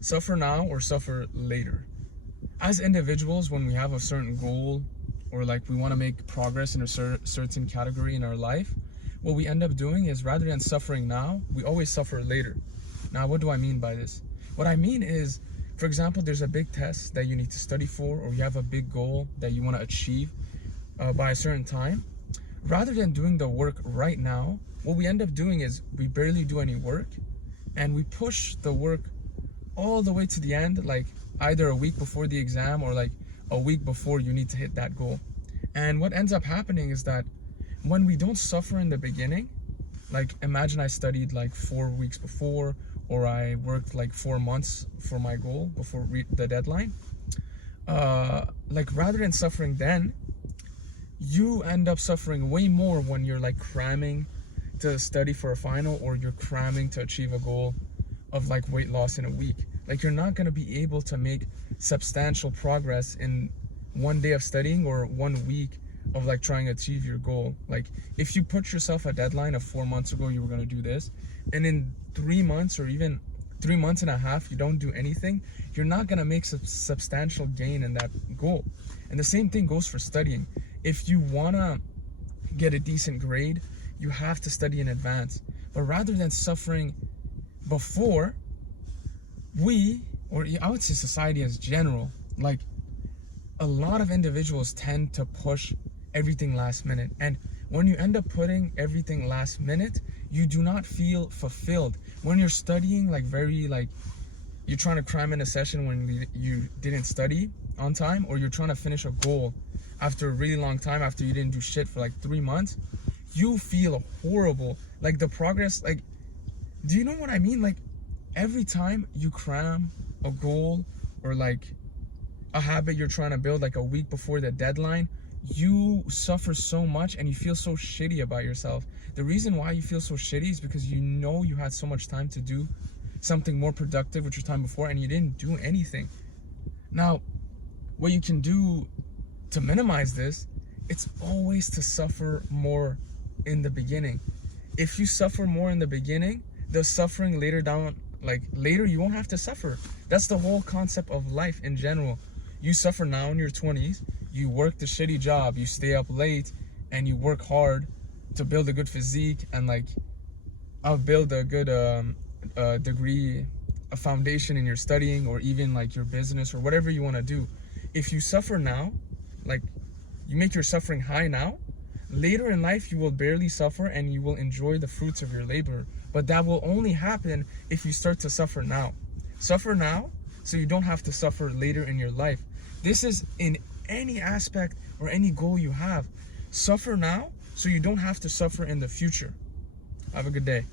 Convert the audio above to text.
Suffer now or suffer later. As individuals, when we have a certain goal or like we want to make progress in a certain category in our life, what we end up doing is rather than suffering now, we always suffer later. Now, what do I mean by this? What I mean is, for example, there's a big test that you need to study for, or you have a big goal that you want to achieve by a certain time. Rather than doing the work right now, what we end up doing is we barely do any work and we push the work all the way to the end, like either a week before the exam or like a week before you need to hit that goal. And what ends up happening is that when we don't suffer in the beginning, like imagine I studied like 4 weeks before, or I worked like 4 months for my goal before the deadline. Like rather than suffering then, you end up suffering way more when you're like cramming to study for a final, or you're cramming to achieve a goal of like weight loss in a week. Like you're not going to be able to make substantial progress in 1 day of studying or 1 week of like trying to achieve your goal. Like if you put yourself a deadline of 4 months ago you were going to do this, and in 3 months or even 3 months and a half you don't do anything, you're not going to make substantial gain in that goal. And the same thing goes for studying. If you want to get a decent grade, you have to study in advance. But rather than suffering before, I would say society as general, like a lot of individuals tend to push everything last minute. And when you end up putting everything last minute, you do not feel fulfilled. When you're studying, like you're trying to cram in a session when you didn't study on time, or you're trying to finish a goal after a really long time, after you didn't do shit for like 3 months, you feel horrible. Like the progress, like, do you know what I mean? Like every time you cram a goal or like a habit you're trying to build like a week before the deadline, you suffer so much and you feel so shitty about yourself. The reason why you feel so shitty is because you know you had so much time to do something more productive with your time before and you didn't do anything. Now, what you can do to minimize this, it's always to suffer more in the beginning. If you suffer more in the beginning, the suffering later down, like later, you won't have to suffer. That's the whole concept of life in general. You suffer now in your 20s, you work the shitty job, you stay up late, and you work hard to build a good physique and like build a good degree, a foundation in your studying, or even like your business or whatever you want to do. If you suffer now, like you make your suffering high now, later in life you will barely suffer and you will enjoy the fruits of your labor. But that will only happen if you start to suffer now. Suffer now so you don't have to suffer later in your life. This is in any aspect or any goal you have. Suffer now so you don't have to suffer in the future. Have a good day.